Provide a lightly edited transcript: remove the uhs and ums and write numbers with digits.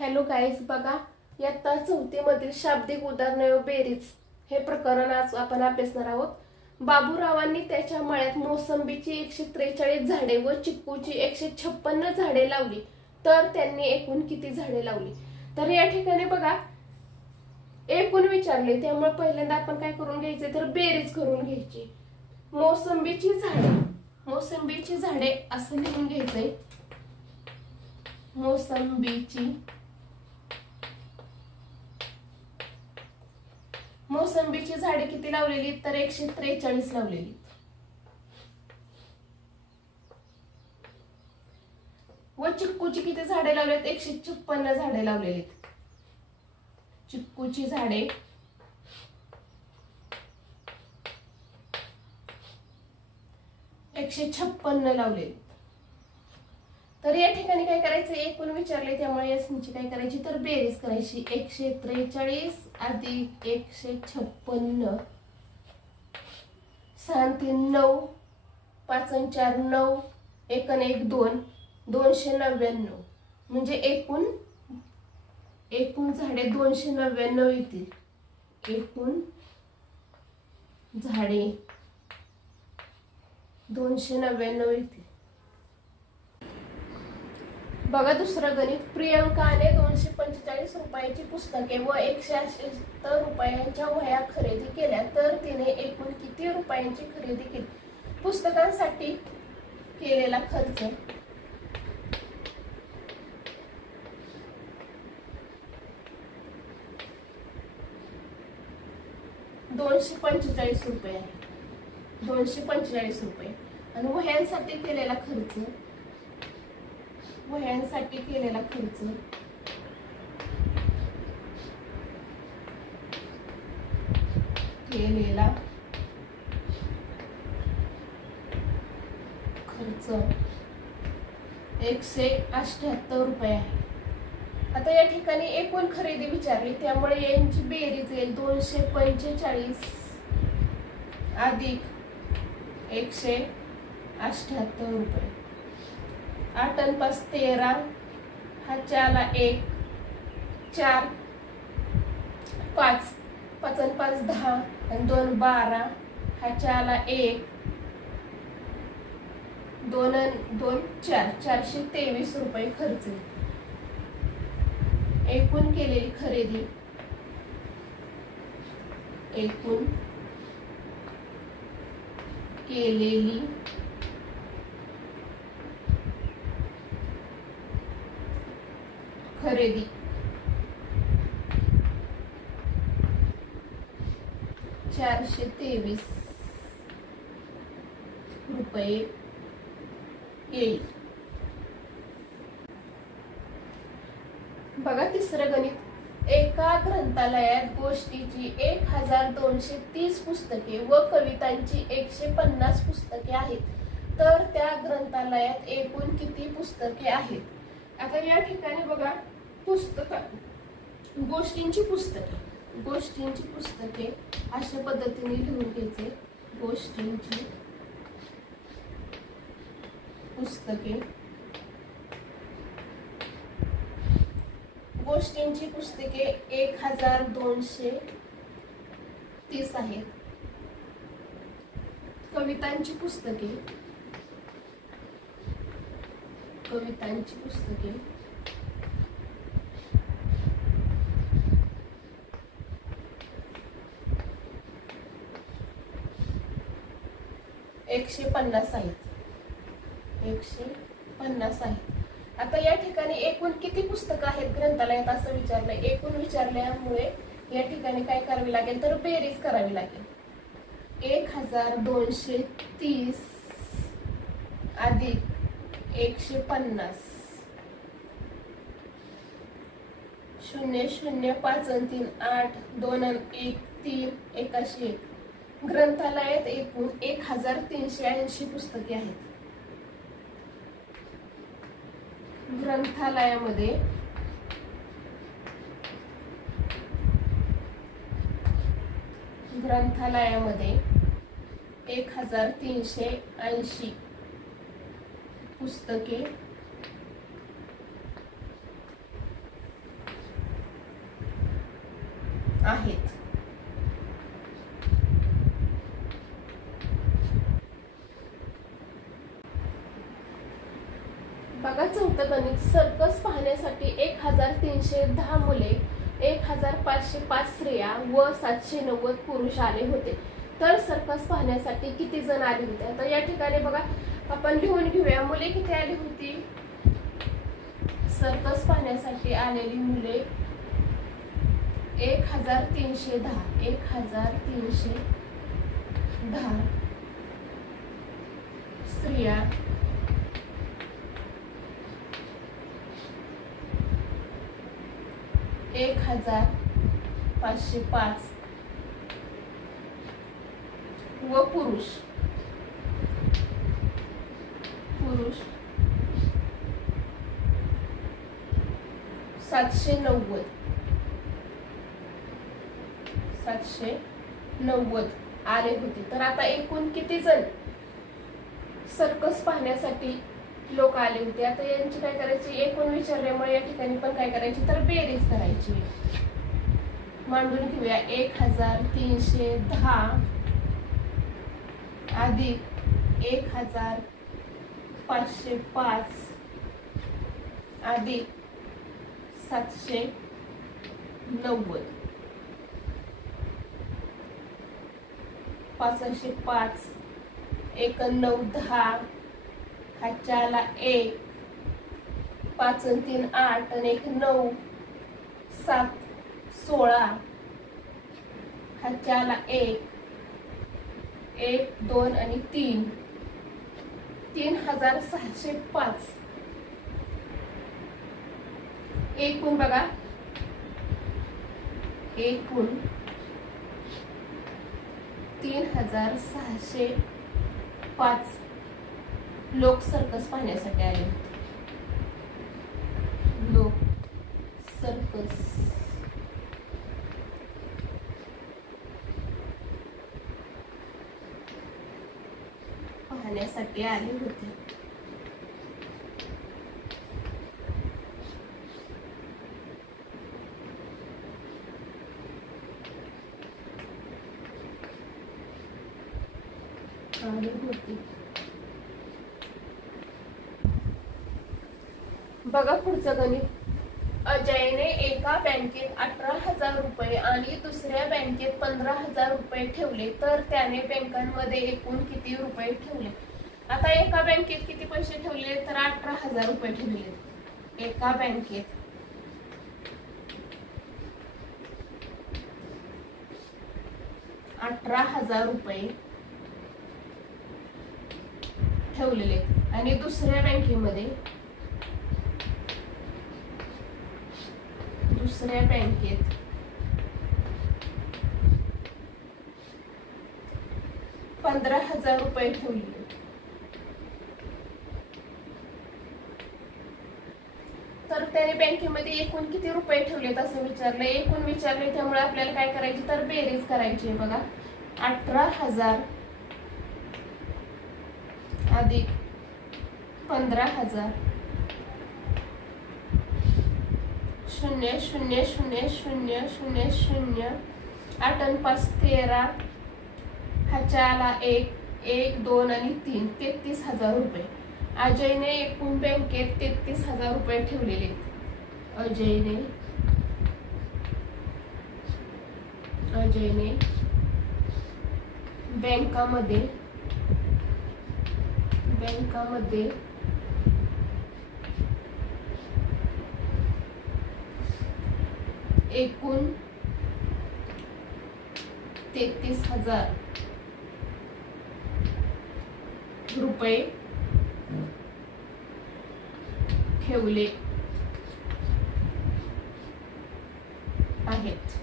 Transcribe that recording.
Hello guys, बघा इयत्ता 4थी मधील शाब्दिक उदाहरणे व बेरीज हे प्रकरण आज आपण अभ्यासणार आहोत। बाबूरावांनी त्याच्या मळ्यात मोसंबीची 143 झाडे व चिक्कूची 156 झाडे लावली, तर त्यांनी एकूण किती झाडे लावली? तर या ठिकाणी बघा एकूण विचारले, त्यामुळे पहिल्यांदा आपण काय करून घ्यायचे तर बेरीज करून घ्यायची। मोसंबीची झाडे असं लिहून घ्यायचंय। मोसंबीची झाडे किती लावलेली तर 143 लावलेली। व चिक्कूची किती झाडे लावलेत 156 झाडे लावलेली। चिक्कूची झाडे 156 लावलेली। तर या ठिकाणी काय करायचं, एकूण विचारले त्यामुळे याची काय करायची तर बेरीज करायची। 143 अधिक 156, 6 3 9, 5 4 9, 1 1 2, 299 म्हणजे एकूण झाडे 299 येतील। एकूण झाडे 299 येतील। बघा दुसरं गणित। प्रियंकाने 245 रुपयाची पुस्तके व 178 रुपयांच्या वह्या खरेदी केल्या, तर तिने एकूण किती रुपयांची खरेदी केली? पुस्तकांसाठी केलेला खर्च 245 रुपये आहे। 245 रुपये आणि वह्यांसाठी केलेला खर्च खर्च 178 रुपये आहे। आता या ठिकाणी एकूण खरेदी विचारली, त्यामुळे यांची बेरीज येईल 245 अधिक 178 रुपये। 8 आणि 5 13, हा 4ला 1, 4 5, 5 आणि 5 10 आणि 2 12, हा 4ला 1, 2 आणि 2 4, 423 रुपये खर्च। एकूण केलेली खरेदी खरेदी 423 रुपये येईल। बघा तिसरं गणित। एका ग्रंथालयात गोष्टीची 1230 पुस्तके व कवितांची 150 पुस्तके आहेत, तर त्या ग्रंथालयात एकूण किती पुस्तके आहेत? आता या ठिकाणी बघा गोष्टींची पुस्तके अशा पद्धतीने लिहून घ्यायचे। गोष्टींची पुस्तके 1230 आहेत। कवितांची पुस्तके 150 आहेत। 150 आहेत। आता या ठिकाणी एकूण किती पुस्तकं आहेत ग्रंथालयात असं विचारलंय। एकूण विचारल्यामुळे या ठिकाणी काय करावी लागेल तर बेरीज करावी लागेल। 1230 अधिक 150, 0 0 5 आणि 3 8, 2 आणि 1 3, 1 1। ग्रंथालयात एकूण 1380 पुस्तके आहेत। ग्रंथालयामध्ये 1380 पुस्तके आहेत. बघा चौथं गणित. सर्कस पाहण्यासाठी 1310 मुले, 1505 स्त्रिया व 790 पुरुष आले होते. तर सर्कस पाहण्यासाठी किती जण आले होते? तर या ठिकाणी बघा आपण लिहून घेऊया. मुले किती आली होती? सर्कस पाहण्यासाठी आलेली मुले 1310. 1310 स्त्रिया 1505 व पुरुष 790 आले होते. तर आता एकूण किती जण सर्कस पाहण्यासाठी लोक आले होते? आता यांची काय करायची? एकूण विचारल्यामुळे या ठिकाणी पण काय करायची? तर बेरीज करायची. मांडून घेऊया. 1310 अधिक 1505 अधिक 790. 505 1 9 10 हाच्याला 1 5 3 8 आणि 1 9 7 16 हाच्याला 1 1 2 आणि 3 3605. एकूण बघा, एकूण 3605 लोक सर्कस पाहण्यासाठी आले होते. लोक सर्कस पाहण्यासाठी आले होते. बघा पुढचं गणित. अजयने एका बँकेत 18,000 रुपये आणि दुसऱ्या बँकेत 15,000 रुपये ठेवले, तर त्याने बँकांमध्ये एकूण किती रुपये ठेवले? आता एका बँकेत किती पैसे ठेवले? तर 18,000 रुपये ठेवले. एका बँकेत 18,000 रुपये ठेवलेले आणि दुसऱ्या बँकेमध्ये 15,000 रुपये ठेवले. तर त्याने बँकेमध्ये एकूण किती रुपये ठेवलेत असं विचारलं. एकूण विचारले त्यामुळे आपल्याला काय करायची? तर बेरीज करायची. बघा 18,000 अधिक 15,000 0 0 0 0 0 0 8 आणि 5 13 हाच्याला 1 1 2 आणि 3 33,000 रुपये. अजयने एकूण बँकेत 33,000 रुपये ठेवलेले. अजयने बँकामध्ये एकूण 33,000 रुपये ठेवले आहेत.